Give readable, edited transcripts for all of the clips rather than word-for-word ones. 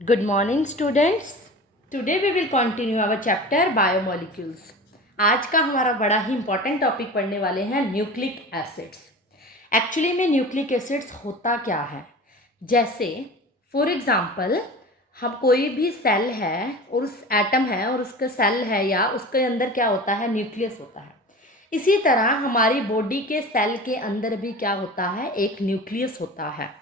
Good morning students. Today we will continue our chapter biomolecules. आज का हमारा बड़ा ही इम्पॉर्टेंट टॉपिक पढ़ने वाले हैं न्यूक्लिक एसिड्स. एक्चुअली में न्यूक्लिक एसिड्स होता क्या है? जैसे फॉर एग्जांपल हम कोई भी सेल है और उस एटम है और उसका सेल है या उसके अंदर क्या होता है, न्यूक्लियस होता है. इसी तरह हमारी बॉडी के सेल के अंदर भी क्या होता है, एक न्यूक्लियस होता है.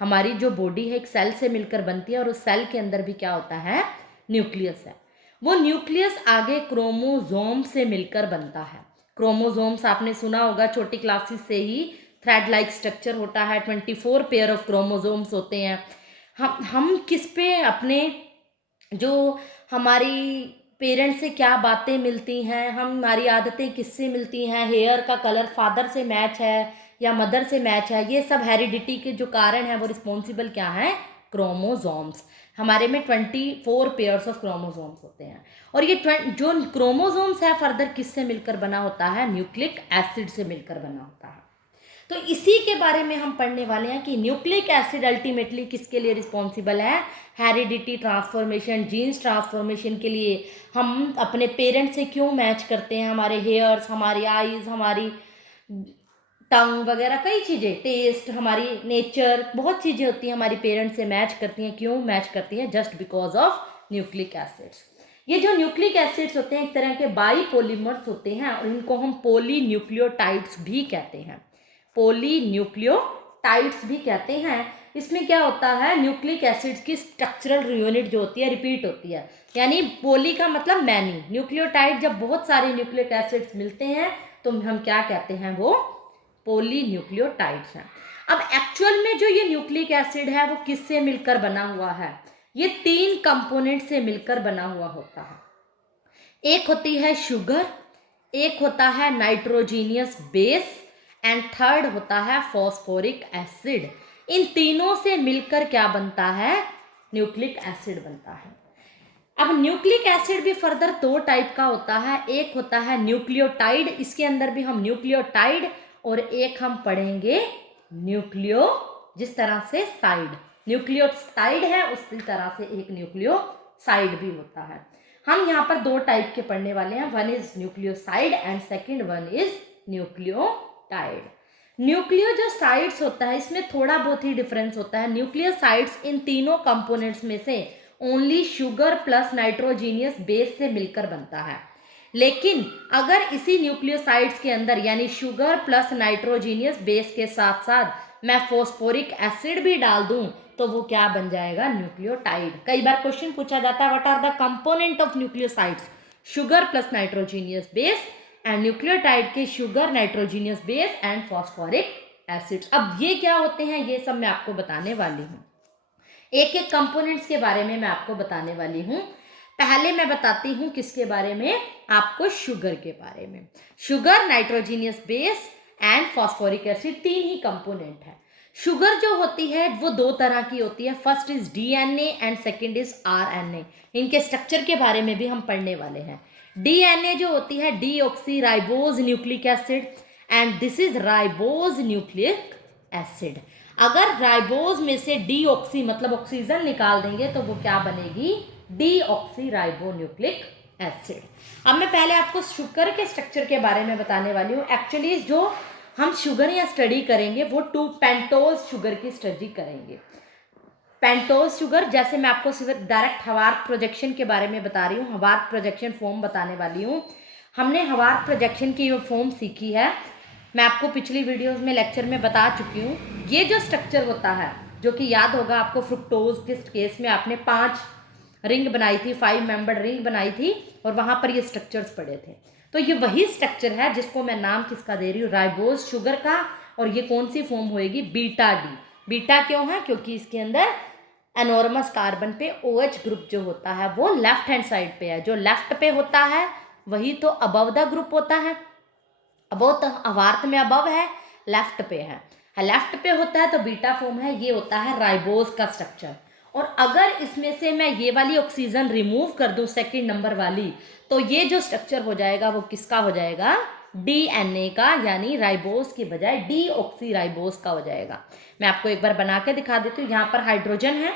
हमारी जो बॉडी है एक सेल से मिलकर बनती है और उस सेल के अंदर भी क्या होता है, न्यूक्लियस है. वो न्यूक्लियस आगे क्रोमोजोम से मिलकर बनता है. क्रोमोजोम्स आपने सुना होगा छोटी क्लासेस से ही. थ्रेड लाइक स्ट्रक्चर होता है, 24 पेयर ऑफ क्रोमोजोम्स होते हैं. हम किस पे अपने जो हमारी पेरेंट्स से क्या बातें मिलती हैं, हमारी आदतें किससे मिलती हैं, हेयर का कलर फादर से मैच है या मदर से मैच है, ये सब हेरिडिटी के जो कारण है वो रिस्पॉन्सिबल क्या है, क्रोमोजोम्स. हमारे में 24 पेयर्स ऑफ क्रोमोजोम्स होते हैं और ये जो क्रोमोजोम्स है फर्दर किससे मिलकर बना होता है, न्यूक्लिक एसिड से मिलकर बना होता है. तो इसी के बारे में हम पढ़ने वाले हैं कि न्यूक्लिक एसिड अल्टीमेटली किसके लिए रिस्पॉन्सिबल है, हेरिडिटी ट्रांसफॉर्मेशन, जीन्स ट्रांसफॉर्मेशन के लिए. हम अपने पेरेंट्स से क्यों मैच करते हैं, हमारे हेयर्स, हमारी आईज, हमारी टंग वगैरह कई चीज़ें, टेस्ट, हमारी नेचर, बहुत चीज़ें होती हैं हमारी पेरेंट्स से मैच करती हैं. क्यों मैच करती हैं? Just because of nucleic acids. ये जो न्यूक्लिक एसिड्स होते हैं एक तरह के बाईपोलिमर्स होते हैं और इनको हम पोलीन्यूक्लियोटाइड्स भी कहते हैं. पोलीन्यूक्लियोटाइड्स भी कहते हैं. इसमें क्या होता है, न्यूक्लिक एसिड्स की स्ट्रक्चरल यूनिट जो होती है रिपीट होती है. यानी पोली का मतलब मैनी, न्यूक्लियोटाइड जब बहुत सारे न्यूक्लिक एसिड्स मिलते हैं तो हम क्या कहते हैं, वो पोलीन्यूक्लियोटाइड्स हैं. अब एक्चुअल में जो ये न्यूक्लिक एसिड है वो किससे मिलकर बना हुआ है, ये 3 कंपोनेंट से मिलकर बना हुआ होता है. एक होती है शुगर, एक होता है नाइट्रोजीनियस बेस एंड थर्ड होता है फॉस्फोरिक एसिड. इन तीनों से मिलकर क्या बनता है, न्यूक्लिक एसिड बनता है. अब न्यूक्लिक एसिड भी फर्दर 2 टाइप का होता है. एक होता है न्यूक्लियोटाइड, इसके अंदर भी हम न्यूक्लियोटाइड, और एक हम पढ़ेंगे न्यूक्लियो, जिस तरह से साइड न्यूक्लियोटाइड है उसी तरह से एक न्यूक्लियोसाइड भी होता है. हम यहाँ पर 2 टाइप के पढ़ने वाले हैं. One is nucleoside and second one is nucleotide. Nucleo जो साइड्स होता है इसमें थोड़ा बहुत ही डिफरेंस होता है. न्यूक्लियोसाइड्स इन तीनों कंपोनेंट्स में से only sugar plus nitrogenous base से मिलकर बनता है. लेकिन अगर इसी न्यूक्लियोसाइड्स के अंदर यानी शुगर प्लस नाइट्रोजीनियस बेस के साथ साथ मैं फॉस्फोरिक एसिड भी डाल दूं तो वो क्या बन जाएगा, न्यूक्लियोटाइड. कई बार क्वेश्चन पूछा जाता है what are the component of nucleosides, sugar plus nitrogenous base, and nucleotide के sugar, nitrogenous base and phosphoric acids. अब ये क्या होते हैं ये सब मैं आपको बताने वाली हूँ. एक एक कंपोनेंट्स के बारे में मैं आपको बताने वाली हूँ. पहले मैं बताती हूँ किसके बारे में, आपको शुगर के बारे में. Sugar, nitrogenous base and phosphoric acid 3 he component है. शुगर जो होती है वो 2 तरह की होती है. First is DNA and second is RNA. इनके स्ट्रक्चर के बारे में भी हम पढ़ने वाले हैं. डीएनए जो होती है deoxy ribose nucleic acid and this is ribose nucleic acid. अगर राइबोज में से डीऑक्सी मतलब ऑक्सीजन निकाल देंगे तो वो क्या बनेगी, डीऑक्सी राइबोन्यूक्लिक एसिड. अब मैं पहले आपको शुगर के स्ट्रक्चर के बारे में बताने वाली हूँ. एक्चुअली जो हम शुगर या स्टडी करेंगे वो 2 पेंटोज शुगर की स्टडी करेंगे. पेंटोज शुगर, जैसे मैं आपको सिर्फ डायरेक्ट हवार्थ प्रोजेक्शन के बारे में बता रही हूँ, हवार्थ प्रोजेक्शन फॉर्म बताने वाली हूँ. हमने हवार्थ प्रोजेक्शन की फॉर्म सीखी है, मैं आपको पिछली वीडियोस में लेक्चर में बता चुकी हूँ. ये जो स्ट्रक्चर होता है जो कि याद होगा आपको, फ्रुक्टोज के केस में आपने 5 रिंग बनाई थी, 5 मेंबर्ड रिंग बनाई थी और वहाँ पर ये स्ट्रक्चर्स पड़े थे. तो ये वही स्ट्रक्चर है जिसको मैं नाम किसका दे रही हूँ, राइबोज शुगर का. और ये कौन सी फॉर्म होएगी, बीटा डी. बीटा क्यों है, क्योंकि इसके अंदर एनॉर्मस कार्बन पे OH ग्रुप जो होता है वो लेफ्ट हैंड साइड पे है. जो लेफ्ट पे होता है वही तो अबव द ग्रुप होता है. अबव तो अवार्थ में अबव है, लेफ्ट पे है. लेफ्ट पे होता है तो बीटा फॉर्म है. ये होता है राइबोज का स्ट्रक्चर. और अगर इसमें से मैं ये वाली ऑक्सीजन रिमूव कर दूं सेकंड नंबर वाली, तो ये जो स्ट्रक्चर हो जाएगा वो किसका हो जाएगा, डीएनए का, यानी राइबोज की बजाय डीऑक्सी राइबोज का हो जाएगा. मैं आपको एक बार बना के दिखा देती हूँ. यहाँ पर हाइड्रोजन है,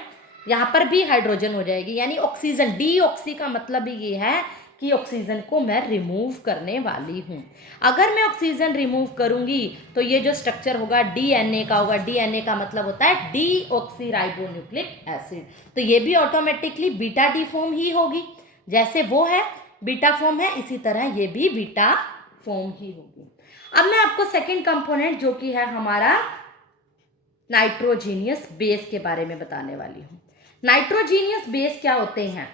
यहाँ पर भी हाइड्रोजन हो जाएगी, यानी ऑक्सीजन, डीऑक्सी का मतलब भी ये है कि ऑक्सीजन को मैं रिमूव करने वाली हूँ। अगर मैं ऑक्सीजन रिमूव करूँगी तो ये जो स्ट्रक्चर होगा डीएनए का होगा। डीएनए का मतलब होता है डीऑक्सी राइबोन्यूक्लिक एसिड, तो ये भी ऑटोमेटिकली बीटा डी फॉर्म ही होगी। जैसे वो है बीटा फॉर्म है, इसी तरह ये भी बीटा फॉर्म ही होगी। अब मैं आपको सेकेंड कंपोनेंट जो कि है हमारा नाइट्रोजीनियस बेस के बारे में बताने वाली हूँ। नाइट्रोजीनियस बेस क्या होते हैं?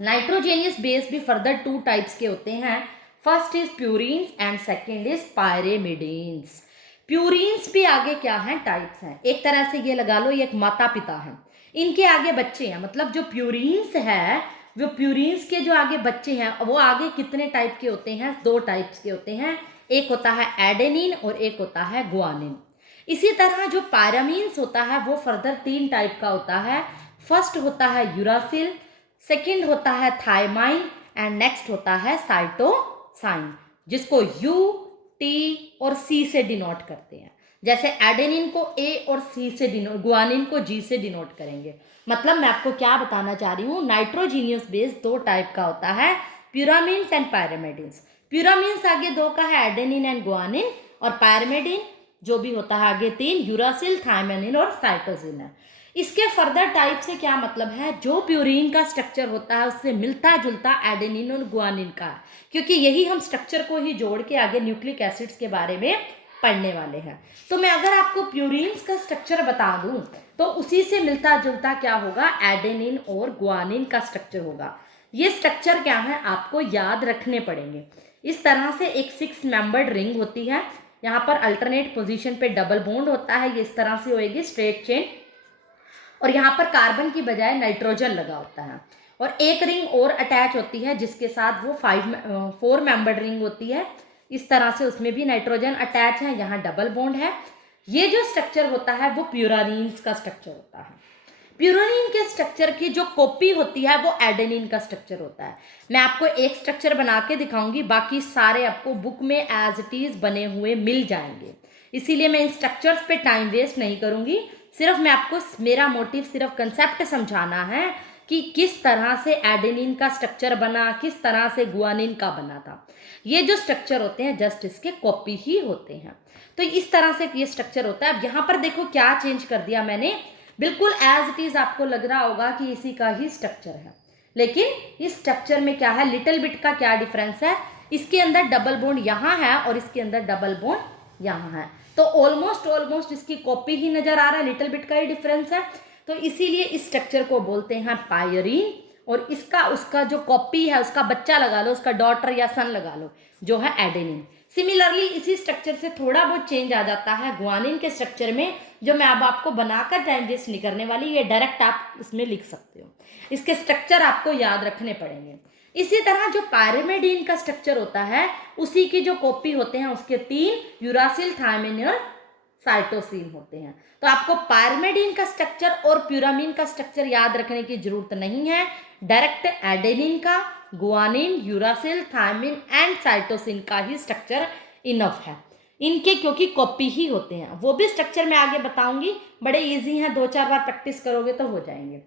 नाइट्रोजीनियस बेस भी फर्दर 2 टाइप्स के होते हैं। First is purines and second is pyrimidines. Purines भी आगे क्या है, टाइप्स हैं। एक तरह से ये लगा लो ये एक माता पिता है, इनके आगे बच्चे हैं। मतलब जो प्यूरिन्स है, वो प्यूरिन्स के जो आगे बच्चे हैं वो आगे कितने टाइप के होते हैं? 2 टाइप्स के होते हैं। एक होता है एडेनिन और एक होता है गुआनिन। इसी तरह जो पायरामीन्स होता है वो फर्दर 3 टाइप का होता है। फर्स्ट होता है यूरासिल, सेकंड होता है थायमाइन एंड नेक्स्ट होता है साइटोसाइन, जिसको यू, टी और सी से डिनोट करते हैं। जैसे एडेनिन को ए और सी से डिनोट, गुआनिन को जी से डिनोट करेंगे। मतलब मैं आपको क्या बताना चाह रही हूँ, नाइट्रोजीनियस बेस 2 टाइप का होता है, प्यूरामीन्स एंड पायरामिडीन्स। प्यूरामीन्स आगे 2 का है एडेनिन एंड गुआनिन, और पायरामिडीन जो भी होता है आगे 3 यूरासिल, थायमाइन और साइटोसिन है। इसके फर्दर टाइप से क्या मतलब है, जो प्यूरिन का स्ट्रक्चर होता है उससे मिलता जुलता एडेनिन और गुआनिन का, क्योंकि यही हम स्ट्रक्चर को ही जोड़ के आगे न्यूक्लिक एसिड्स के बारे में पढ़ने वाले हैं। तो मैं अगर आपको प्यूरिन्स का स्ट्रक्चर बता दूं तो उसी से मिलता जुलता क्या होगा, एडेनिन और गुआनिन का स्ट्रक्चर होगा। ये स्ट्रक्चर क्या है आपको याद रखने पड़ेंगे। इस तरह से एक 6 मेंबर्ड रिंग होती है, यहाँ पर अल्टरनेट पोजीशन पे डबल बॉन्ड होता है, ये इस तरह से होएगी स्ट्रेट चेन, और यहाँ पर कार्बन की बजाय नाइट्रोजन लगा होता है। और एक रिंग और अटैच होती है जिसके साथ वो 4 मेंबर्ड रिंग होती है। इस तरह से उसमें भी नाइट्रोजन अटैच है, यहाँ डबल बॉन्ड है। ये जो स्ट्रक्चर होता है वो प्यूरानीन्स का स्ट्रक्चर होता है। प्यूरानीन के स्ट्रक्चर की जो कॉपी होती है वो एडेनिन का स्ट्रक्चर होता है। मैं आपको एक स्ट्रक्चर बना के दिखाऊंगी, बाकी सारे आपको बुक में एज इट इज बने हुए मिल जाएंगे, इसीलिए मैं इन स्ट्रक्चर्स पे टाइम वेस्ट नहीं करूंगी। सिर्फ मैं आपको, मेरा मोटिव सिर्फ कंसेप्ट समझाना है कि किस तरह से एडेनिन का स्ट्रक्चर बना, किस तरह से गुआनिन का बना था। ये जो स्ट्रक्चर होते हैं जस्ट इसके कॉपी ही होते हैं। तो इस तरह से ये स्ट्रक्चर होता है। अब यहाँ पर देखो क्या चेंज कर दिया मैंने, बिल्कुल एज इट इज आपको लग रहा होगा कि इसी का ही स्ट्रक्चर है, लेकिन इस स्ट्रक्चर में क्या है, लिटिल बिट का क्या डिफरेंस है। इसके अंदर डबल बॉन्ड यहाँ है और इसके अंदर डबल बॉन्ड यहाँ है, तो ऑलमोस्ट इसकी कॉपी ही नजर आ रहा है, लिटिल बिट का ही डिफरेंस है। तो इसीलिए इस स्ट्रक्चर को बोलते हैं पायरीन, और इसका उसका जो कॉपी है, उसका बच्चा लगा लो, उसका डॉटर या सन लगा लो, जो है एडेनिन। सिमिलरली इसी स्ट्रक्चर से थोड़ा बहुत चेंज आ जाता है गुआनिन के स्ट्रक्चर में, जो मैं अब आपको बनाकर टाइम वेस्ट नहीं करने वाली, ये डायरेक्ट आप इसमें लिख सकते हो। इसके स्ट्रक्चर आपको याद रखने पड़ेंगे। इसी तरह जो पायरिमिडीन का स्ट्रक्चर होता है, उसी की जो कॉपी होते हैं उसके 3 यूरासिल, थायमाइन और साइटोसिन होते हैं। तो आपको पायरिमिडीन का स्ट्रक्चर और प्यूरामीन का स्ट्रक्चर याद रखने की जरूरत नहीं है, डायरेक्ट एडेनिन का, guanine, uracil, thymine and cytosine का ही स्ट्रक्चर इनफ है इनके, क्योंकि कॉपी ही होते हैं। वो भी स्ट्रक्चर मैं आगे बताऊंगी, बड़े इजी हैं, 2-4 बार प्रैक्टिस करोगे तो हो जाएंगे।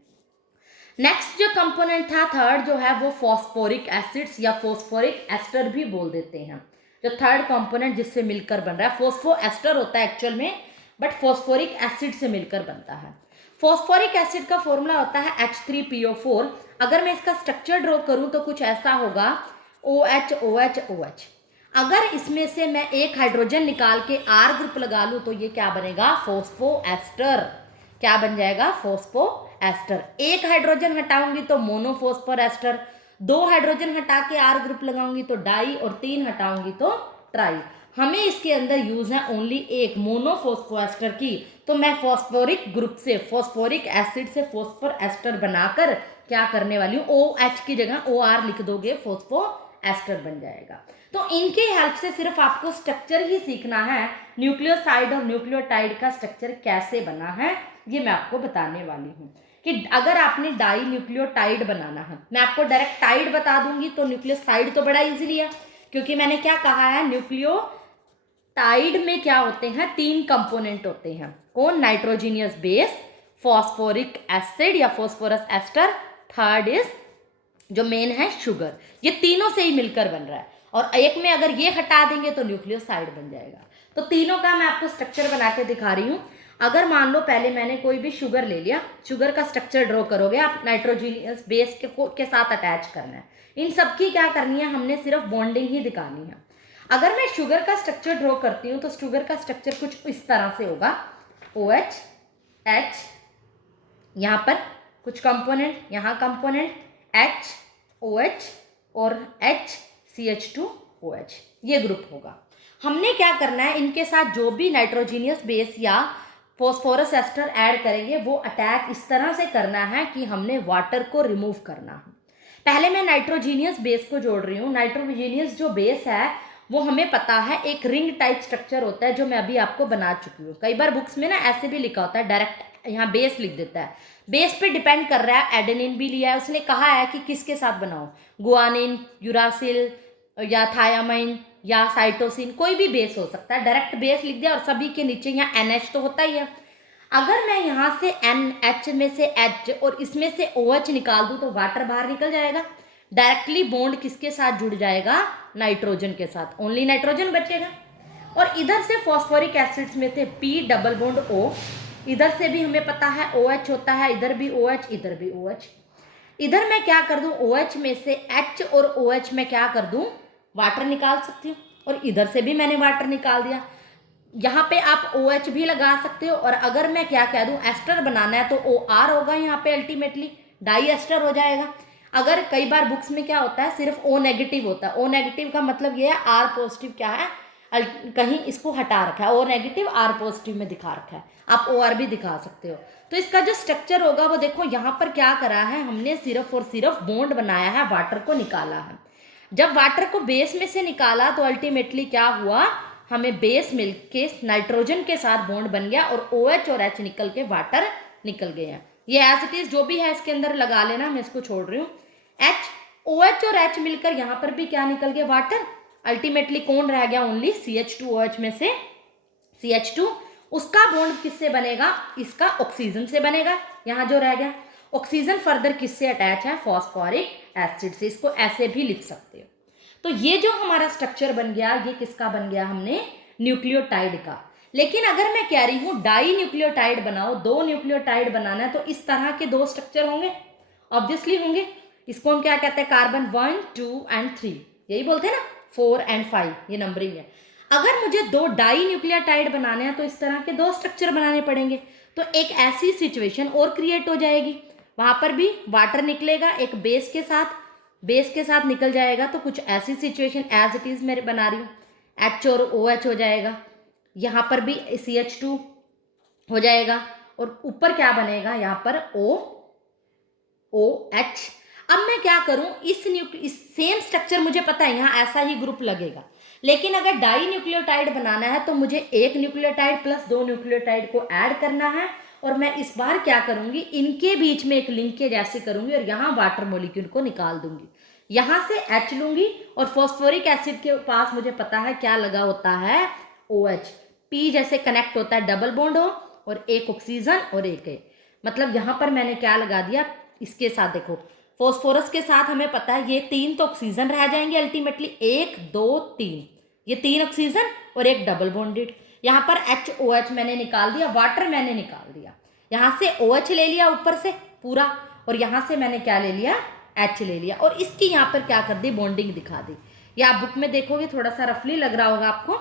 नेक्स्ट जो कंपोनेंट था थर्ड जो है वो फॉस्फोरिक एसिड्स या फॉस्फोरिक एस्टर भी बोल देते हैं। जो थर्ड कंपोनेंट जिससे मिलकर बन रहा है, फॉस्फो एस्टर होता है एक्चुअल में, बट फॉस्फोरिक एसिड से मिलकर बनता है। फॉस्फोरिक एसिड का फॉर्मूला होता है H3PO4। अगर मैं इसका स्ट्रक्चर ड्रॉ करूं तो कुछ ऐसा होगा, OH OH OH। अगर इसमें से मैं एक हाइड्रोजन निकाल के R ग्रुप लगा लूं तो ये क्या बनेगा, फॉस्फो एस्टर। क्या बन जाएगा, फॉस्फो एस्टर। एक हाइड्रोजन हटाऊंगी तो मोनोफॉस्फोर एस्टर, 2 हाइड्रोजन हटा के R ग्रुप लगाऊंगी तो डाई, और 3 हटाऊंगी तो ट्राई। हमें इसके अंदर यूज है ओनली एक मोनोफॉस्फो एस्टर की, तो मैं फॉस्फोरिक ग्रुप से, फॉस्फोरिक एसिड से फॉस्फोर एस्टर बनाकर क्या करने वाली हूँ, OH की जगह OR लिख दोगे, फॉस्फो एस्टर बन जाएगा। तो इनके हेल्प से सिर्फ आपको स्ट्रक्चर ही सीखना है, न्यूक्लियोसाइड और न्यूक्लियोटाइड का स्ट्रक्चर कैसे बना है ये मैं आपको बताने वाली हूँ। कि अगर आपने डाई न्यूक्लियोटाइड बनाना है, मैं आपको डायरेक्ट टाइड बता दूंगी तो न्यूक्लियोसाइड तो बड़ा इजीली है, क्योंकि मैंने क्या कहा है, न्यूक्लियोटाइड में क्या होते हैं, 3 कंपोनेंट होते हैं। कौन, नाइट्रोजीनियस बेस, फॉस्फोरिक एसिड या फॉस्फोरस एस्टर, थर्ड इज जो मेन है शुगर। ये तीनों से ही मिलकर बन रहा है, और एक में अगर ये हटा देंगे तो न्यूक्लियोसाइड बन जाएगा। तो तीनों का मैं आपको स्ट्रक्चर बना के दिखा रही हूँ। अगर मान लो पहले मैंने कोई भी शुगर ले लिया, शुगर का स्ट्रक्चर ड्रॉ करोगे आप, नाइट्रोजीनियस बेस के साथ अटैच करना है। इन सब की क्या करनी है, हमने सिर्फ बॉन्डिंग ही दिखानी है। अगर मैं शुगर का स्ट्रक्चर ड्रॉ करती हूँ तो शुगर का स्ट्रक्चर कुछ इस तरह से होगा, OH, H, यहाँ पर कुछ कंपोनेंट, यहाँ कंपोनेंट H, OH और H, CH2OH, ये ग्रुप होगा। हमने क्या करना है, इनके साथ जो भी नाइट्रोजीनियस बेस या फॉस्फोरस एस्टर ऐड करेंगे वो अटैक इस तरह से करना है कि हमने वाटर को रिमूव करना है। पहले मैं नाइट्रोजीनियस बेस को जोड़ रही हूँ। नाइट्रोजीनियस जो बेस है वो हमें पता है एक रिंग टाइप स्ट्रक्चर होता है, जो मैं अभी आपको बना चुकी हूँ। कई बार बुक्स में ना ऐसे भी लिखा होता है, डायरेक्ट यहाँ बेस लिख देता है। बेस पे डिपेंड कर रहा है, एडेनिन भी लिया है उसने, कहा है कि किसके साथ बनाओ, गुआनिन, यूरासिल या थायामाइन या साइटोसिन, कोई भी बेस हो सकता है। डायरेक्ट बेस लिख दिया और सभी के नीचे यहाँ NH तो होता ही है। अगर मैं यहाँ से NH में से H और इसमें से OH निकाल दूँ तो वाटर बाहर निकल जाएगा। डायरेक्टली बॉन्ड किसके साथ जुड़ जाएगा, नाइट्रोजन के साथ, ओनली नाइट्रोजन बचेगा। और इधर से फॉस्फोरिक एसिड्स में से P डबल बॉन्ड O, इधर से भी हमें पता है OH होता है, इधर भी OH, इधर भी OH। इधर मैं क्या कर दूं, OH में से H और OH में क्या कर दूं, वाटर निकाल सकती हूँ, और इधर से भी मैंने वाटर निकाल दिया। यहाँ पे आप OH भी लगा सकते हो, और अगर मैं क्या कह दूं, एस्टर बनाना है तो OR होगा यहाँ पे, अल्टीमेटली डाई एस्टर हो जाएगा। अगर कई बार बुक्स में क्या होता है, सिर्फ O नेगेटिव होता है। O नेगेटिव का मतलब ये है, R पॉजिटिव क्या है, कहीं इसको हटा रखा है, O नेगेटिव R पॉजिटिव में दिखा रखा है, आप OR भी दिखा सकते हो। तो इसका जो स्ट्रक्चर होगा वो देखो, यहाँ पर क्या करा है हमने, सिर्फ और सिर्फ बॉन्ड बनाया है, वाटर को निकाला है। जब वाटर को बेस में से निकाला तो अल्टीमेटली क्या हुआ, हमें बेस मिलके नाइट्रोजन के साथ बॉन्ड बन गया, और OH और H निकल के वाटर निकल गए हैं। ये एज इट इज जो भी है इसके अंदर लगा लेना, मैं इसको छोड़ रही हूँ। OH और H मिलकर यहाँ पर भी क्या निकल गया, वाटर। अल्टीमेटली कौन रह गया, ओनली CH2OH में से CH2, उसका बॉन्ड किससे बनेगा, इसका ऑक्सीजन से बनेगा। यहाँ जो रह गया ऑक्सीजन फर्दर किससे अटैच है, फॉस्फोरिक एसिड से। इसको ऐसे भी लिख सकते हो। तो ये जो हमारा स्ट्रक्चर बन गया, ये किसका बन गया, हमने न्यूक्लियोटाइड का। लेकिन अगर मैं कह रही हूँ डाई न्यूक्लियोटाइड बनाओ, 2 न्यूक्लियोटाइड बनाना है, तो इस तरह के 2 स्ट्रक्चर होंगे, ऑब्वियसली होंगे। इसको हम क्या कहते हैं, कार्बन 1, 2 एंड 3, यही बोलते हैं ना, 4 एंड 5, ये नंबरिंग है। अगर मुझे 2 डाई न्यूक्लियोटाइड बनाने हैं तो इस तरह के 2 स्ट्रक्चर बनाने पड़ेंगे। तो एक ऐसी सिचुएशन और क्रिएट हो जाएगी, वहां पर भी वाटर निकलेगा, एक बेस के साथ निकल जाएगा। तो कुछ ऐसी सिचुएशन एज इट इज मैं बना रही हूँ, H और OH हो जाएगा, यहाँ पर भी CH2 हो जाएगा, और ऊपर क्या बनेगा, यहाँ पर OH। अब मैं क्या करूं, इस सेम स्ट्रक्चर मुझे पता है यहाँ ऐसा ही ग्रुप लगेगा, लेकिन अगर डाई न्यूक्लियोटाइड बनाना है तो मुझे 1 न्यूक्लियोटाइड प्लस 2 न्यूक्लियोटाइड को ऐड करना है। और मैं इस बार क्या करूंगी, इनके बीच में एक लिंकेज ऐसे करूंगी, और यहाँ वाटर मॉलिक्यूल को निकाल दूंगी। यहाँ से H लूंगी, और फॉस्फोरिक एसिड के पास मुझे पता है क्या लगा होता है, OH। P जैसे कनेक्ट होता है, डबल बॉन्ड हो, और एक ऑक्सीजन और एक मतलब यहाँ पर मैंने क्या लगा दिया, इसके साथ देखो, फॉस्फोरस के साथ हमें पता है ये 3 तो ऑक्सीजन रह जाएंगे अल्टीमेटली, 1 2 3, ये 3 ऑक्सीजन और एक डबल बॉन्डेड। यहाँ पर HOH मैंने निकाल दिया, वाटर मैंने निकाल दिया, यहाँ से OH ले लिया ऊपर से पूरा, और यहाँ से मैंने क्या ले लिया, H ले लिया, और इसकी यहाँ पर क्या कर दी, बॉन्डिंग दिखा दी। ये आप बुक में देखोगे थोड़ा सा रफली लग रहा होगा आपको,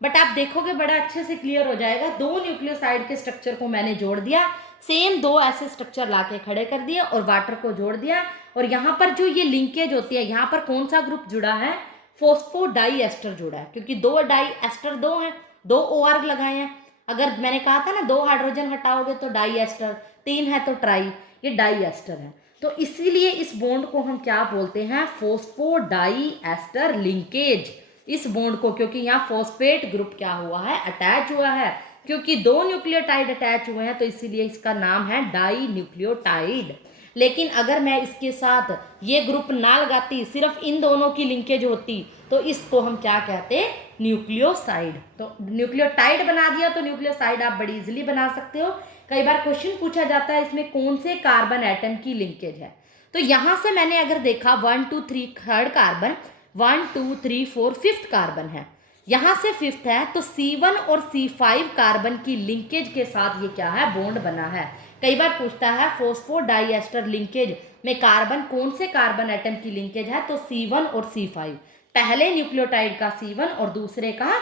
बट आप देखोगे बड़ा अच्छे से क्लियर हो जाएगा। 2 न्यूक्लियोसाइड के स्ट्रक्चर को मैंने जोड़ दिया, सेम 2 ऐसे स्ट्रक्चर लाके खड़े कर दिए, और वाटर को जोड़ दिया। और यहाँ पर जो ये लिंकेज होती है, यहाँ पर कौन सा ग्रुप जुड़ा है, फॉस्फोडाई एस्टर जुड़ा है, क्योंकि 2 डाई एस्टर 2 हैं, 2 OR लगाए हैं। अगर मैंने कहा था ना 2 हाइड्रोजन हटाओगे तो डाई एस्टर, 3 है तो ट्राई, ये डाई एस्टर है। तो इसीलिए इस बॉन्ड को हम क्या बोलते हैं, फॉस्फोडाई एस्टर लिंकेज, इस बॉन्ड को, क्योंकि यहाँ फॉस्फेट ग्रुप क्या हुआ है, अटैच हुआ है, क्योंकि 2 न्यूक्लियोटाइड अटैच हुए हैं, तो इसीलिए इसका नाम है डाई न्यूक्लियोटाइड। लेकिन अगर मैं इसके साथ ये ग्रुप ना लगाती, सिर्फ इन दोनों की लिंकेज होती, तो इसको हम क्या कहते, न्यूक्लियोसाइड। तो न्यूक्लियोटाइड बना दिया तो न्यूक्लियोसाइड आप बड़ी इजीली बना सकते हो। कई बार क्वेश्चन पूछा जाता है इसमें कौन से कार्बन एटम की लिंकेज है। तो यहाँ से मैंने अगर देखा 1 2 3 थर्ड कार्बन, 1 2 3 4 फिफ्थ कार्बन है, यहाँ से फिफ्थ है, तो C1 और C5 कार्बन की लिंकेज के साथ ये क्या है, बॉन्ड बना है। कई बार पूछता है फॉस्फोडाइएस्टर लिंकेज में कार्बन कौन से कार्बन एटम की लिंकेज है, तो C1 और C5, पहले न्यूक्लियोटाइड का C1 और दूसरे का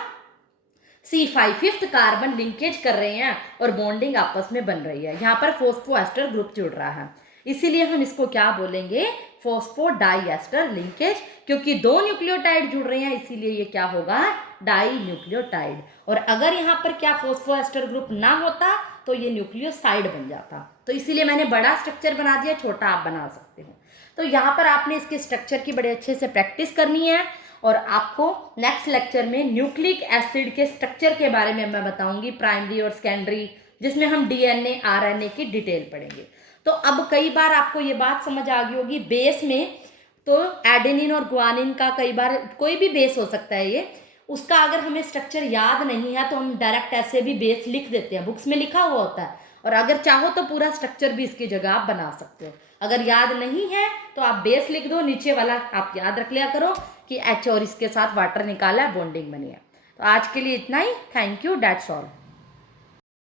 C5, फिफ्थ कार्बन लिंकेज कर रहे हैं और बॉन्डिंग आपस में बन रही है। यहाँ पर फॉस्फोएस्टर ग्रुप जुड़ रहा है, इसीलिए हम इसको क्या बोलेंगे, फॉस्फोडाइएस्टर लिंकेज, क्योंकि दो न्यूक्लियोटाइड जुड़ रहे हैं इसीलिए ये क्या होगा, डाई न्यूक्लियोटाइड। और अगर यहाँ पर क्या फॉस्फोएस्टर ग्रुप ना होता तो ये न्यूक्लियोसाइड बन जाता। तो इसीलिए मैंने बड़ा स्ट्रक्चर बना दिया, छोटा आप बना सकते हो। तो यहाँ पर आपने इसके स्ट्रक्चर की बड़े अच्छे से प्रैक्टिस करनी है, और आपको नेक्स्ट लेक्चर में न्यूक्लिक एसिड के स्ट्रक्चर के बारे में मैं बताऊंगी, प्राइमरी और सेकेंडरी, जिसमें हम डीएनए आरएनए की डिटेल पढ़ेंगे। तो अब कई बार आपको ये बात समझ आ गई होगी, बेस में तो एडेनिन और ग्वानिन का कई बार कोई भी बेस हो सकता है ये, उसका अगर हमें स्ट्रक्चर याद नहीं है तो हम डायरेक्ट ऐसे भी बेस लिख देते हैं, बुक्स में लिखा हुआ होता है, और अगर चाहो तो पूरा स्ट्रक्चर भी इसकी जगह आप बना सकते हो। अगर याद नहीं है तो आप बेस लिख दो, नीचे वाला आप याद रख लिया करो कि H और इसके साथ वाटर निकाला है, बॉन्डिंग बनी है। तो आज के लिए इतना ही, थैंक यू, दैट्स ऑल।